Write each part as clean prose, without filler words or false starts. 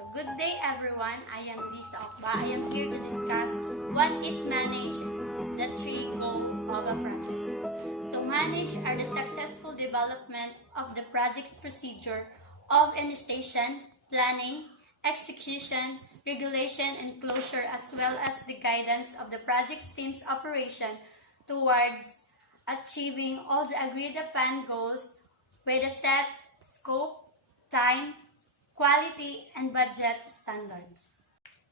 So good day everyone, I am Lisa Okba. I am here to discuss what is manage the three goals of a project. So manage are the successful development of the project's procedure of initiation, planning, execution, regulation, and closure, as well as the guidance of the project's team's operation towards achieving all the agreed upon goals with a set scope, time, quality, and budget standards.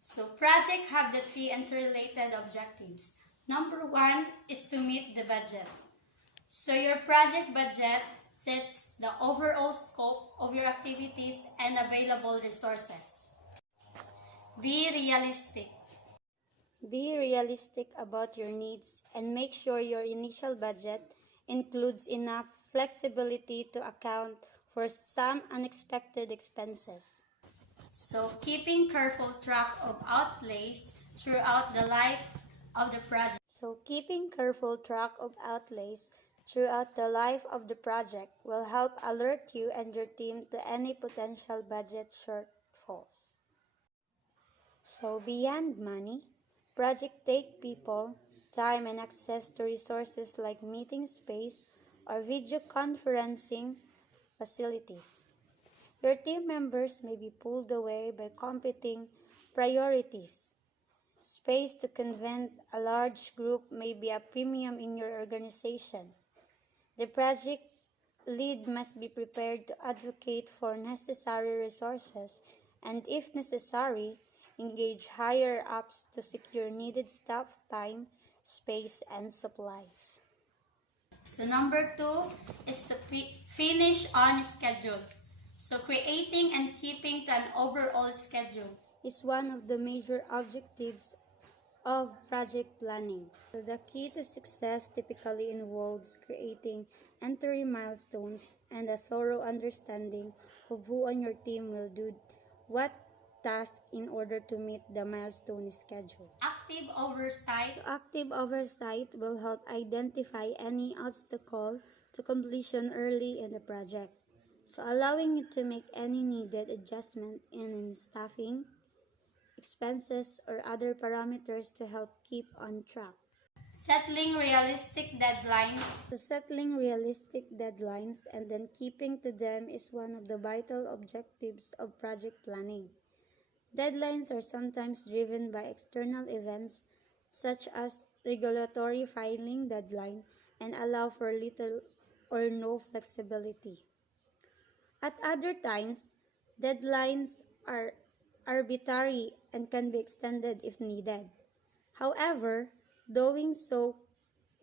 So projects have the three interrelated objectives. Number one is to meet the budget. So your project budget sets the overall scope of your activities and available resources. Be realistic. Be realistic about your needs and make sure your initial budget includes enough flexibility to account for some unexpected expenses. So keeping careful track of outlays throughout the life of the project. Will help alert you and your team to any potential budget shortfalls. So beyond money, project take people, time, and access to resources like meeting space or video conferencing facilities. Your team members may be pulled away by competing priorities. Space to convene a large group may be a premium in your organization. The project lead must be prepared to advocate for necessary resources and, if necessary, engage higher ups to secure needed staff time, space, and supplies. So number two is to finish on schedule. So creating and keeping to an overall schedule is one of the major objectives of project planning. So the key to success typically involves creating interim milestones and a thorough understanding of who on your team will do what task in order to meet the milestone schedule. Active oversight will help identify any obstacle to completion early in the project, so allowing you to make any needed adjustment in staffing, expenses, or other parameters to help keep on track. Settling realistic deadlines and then keeping to them is one of the vital objectives of project planning. Deadlines are sometimes driven by external events such as regulatory filing deadline and allow for little or no flexibility. At other times, deadlines are arbitrary and can be extended if needed. However, doing so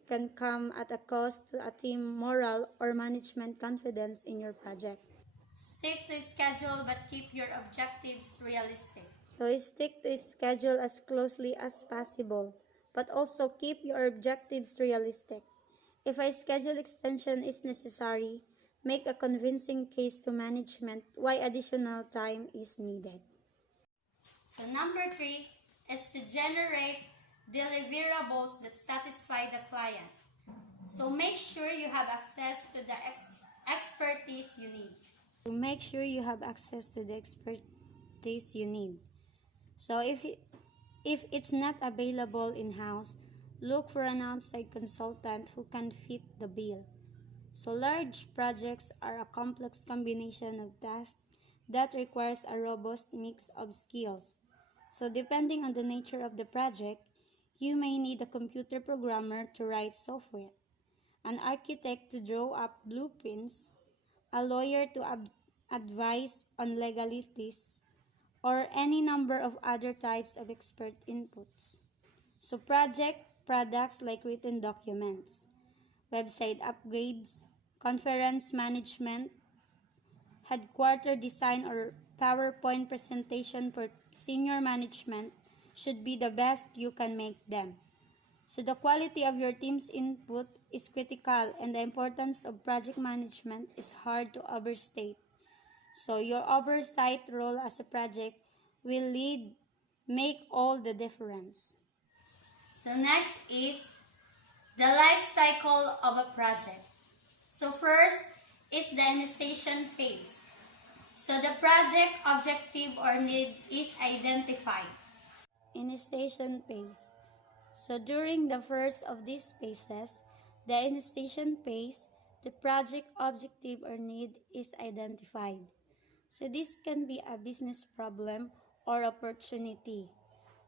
can come at a cost to a team morale or management confidence in your project. Stick to schedule but keep your objectives realistic. So stick to schedule as closely as possible, but also keep your objectives realistic. If a schedule extension is necessary, make a convincing case to management why additional time is needed. So number three is to generate deliverables that satisfy the client. So make sure you have access to the expertise you need. So if it's not available in-house, look for an outside consultant who can fit the bill. So large projects are a complex combination of tasks that requires a robust mix of skills. So depending on the nature of the project, you may need a computer programmer to write software, an architect to draw up blueprints, a lawyer to advise on legalities, or any number of other types of expert inputs. So products like written documents, website upgrades, conference management, headquarter design, or PowerPoint presentation for senior management should be the best you can make them. So the quality of your team's input is critical and the importance of project management is hard to overstate. So your oversight role as a project will make all the difference. So next is the life cycle of a project. So first is the initiation phase. So the project objective or need is identified. Initiation phase. So during the first of these phases, the initiation phase, the project objective or need is identified. So this can be a business problem or opportunity.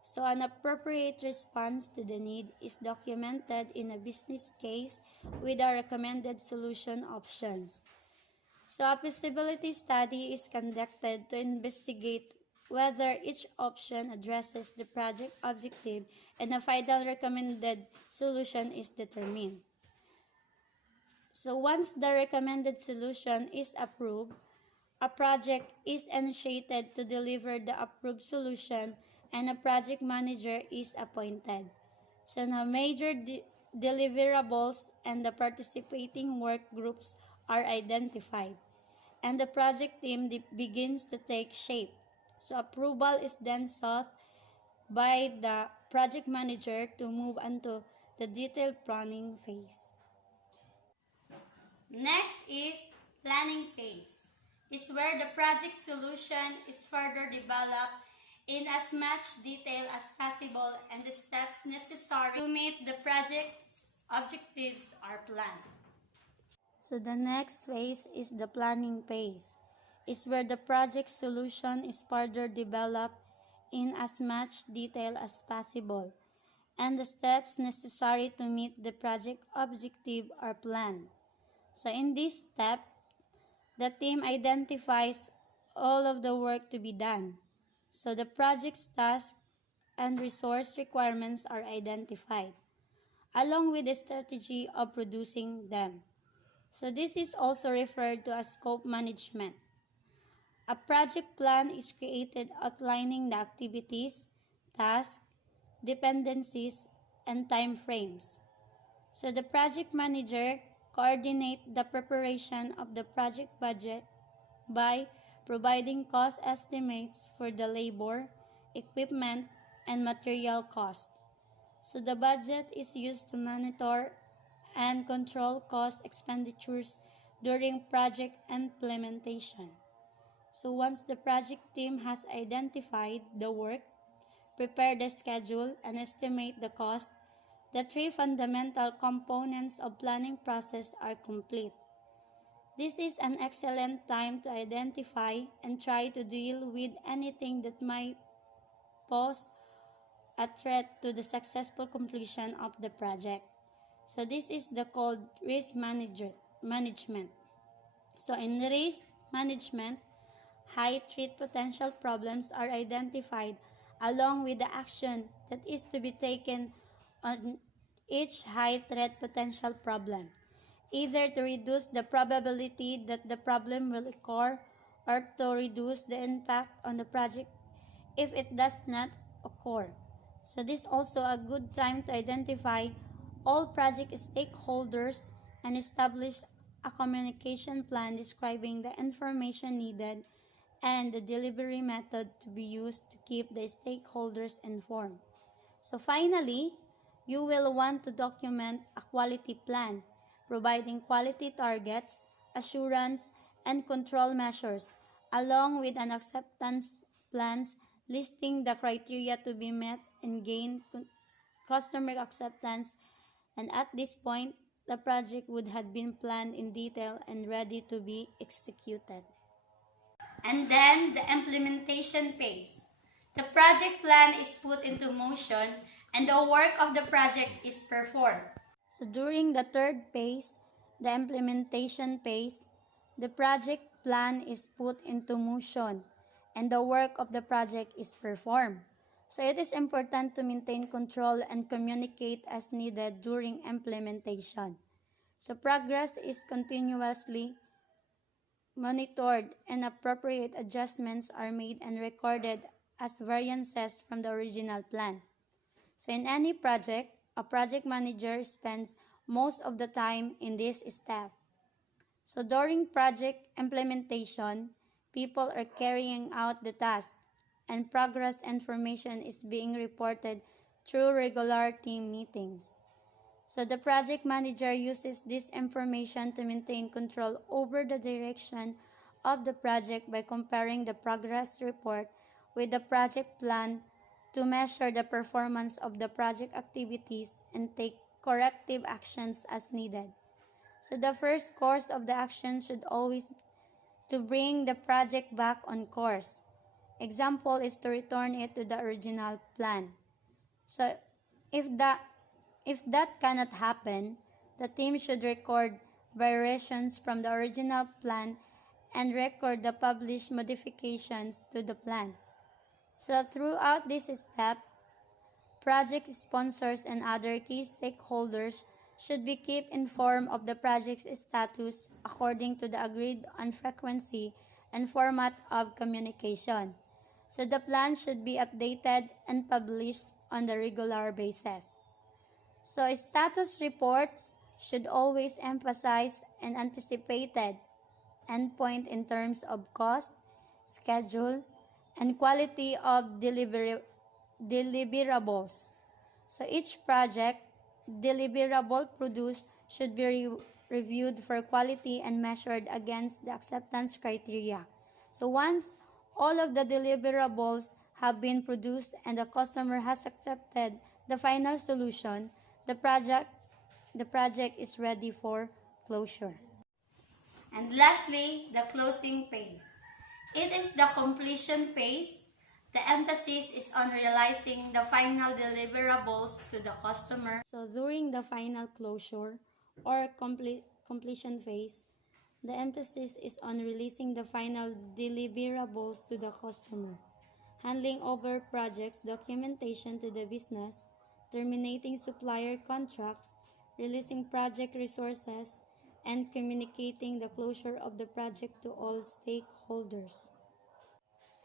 So an appropriate response to the need is documented in a business case with our recommended solution options. So a feasibility study is conducted to investigate whether each option addresses the project objective and a final recommended solution is determined. So once the recommended solution is approved, a project is initiated to deliver the approved solution and a project manager is appointed. So now major deliverables and the participating work groups are identified and the project team begins to take shape. So approval is then sought by the project manager to move on to the detailed planning phase. Next is planning phase. Is where the project solution is further developed in as much detail as possible and the steps necessary to meet the project's objectives are planned. So the next phase is the planning phase. Is where the project solution is further developed in as much detail as possible and the steps necessary to meet the project objective are planned. So in this step, the team identifies all of the work to be done. So the project's tasks and resource requirements are identified, along with the strategy of producing them. So this is also referred to as scope management. A project plan is created outlining the activities, tasks, dependencies, and time frames. So the project manager coordinates the preparation of the project budget by providing cost estimates for the labor, equipment, and material cost. So the budget is used to monitor and control cost expenditures during project implementation. So once the project team has identified the work, prepare the schedule, and estimate the cost, the three fundamental components of planning process are complete. This is an excellent time to identify and try to deal with anything that might pose a threat to the successful completion of the project. So this is the called management. So in risk management, high threat potential problems are identified along with the action that is to be taken on each high threat potential problem, either to reduce the probability that the problem will occur or to reduce the impact on the project if it does not occur. So this is also a good time to identify all project stakeholders and establish a communication plan describing the information needed and the delivery method to be used to keep the stakeholders informed. So finally, you will want to document a quality plan, providing quality targets, assurance, and control measures, along with an acceptance plans listing the criteria to be met and gain customer acceptance. And at this point, the project would have been planned in detail and ready to be executed. And then the implementation phase. The project plan is put into motion and the work of the project is performed. So during the third phase, the implementation phase, the project plan is put into motion and the work of the project is performed. So it is important to maintain control and communicate as needed during implementation. So progress is continuously monitored and appropriate adjustments are made and recorded as variances from the original plan. So in any project, a project manager spends most of the time in this step. So during project implementation, people are carrying out the task and progress information is being reported through regular team meetings. So the project manager uses this information to maintain control over the direction of the project by comparing the progress report with the project plan to measure the performance of the project activities and take corrective actions as needed. So the first course of the action should always to bring the project back on course. Example is to return it to the original plan. So if that if that cannot happen, the team should record variations from the original plan and record the published modifications to the plan. So throughout this step, project sponsors and other key stakeholders should be kept informed of the project's status according to the agreed on frequency and format of communication. So the plan should be updated and published on the regular basis. So status reports should always emphasize an anticipated endpoint in terms of cost, schedule, and quality of deliverables. So each project deliverable produced should be reviewed for quality and measured against the acceptance criteria. So once all of the deliverables have been produced and the customer has accepted the final solution, the project is ready for closure. And lastly, the closing phase. It is the completion phase. The emphasis is on realizing the final deliverables to the customer. So during the final closure or completion phase, the emphasis is on releasing the final deliverables to the customer, handing over projects documentation to the business, terminating supplier contracts, releasing project resources, and communicating the closure of the project to all stakeholders.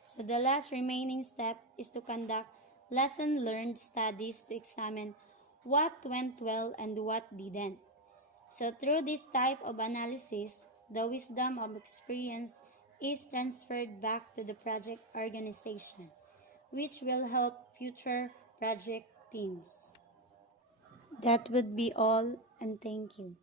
So the last remaining step is to conduct lesson learned studies to examine what went well and what didn't. So through this type of analysis, the wisdom of experience is transferred back to the project organization, which will help future project teams. That would be all, and thank you.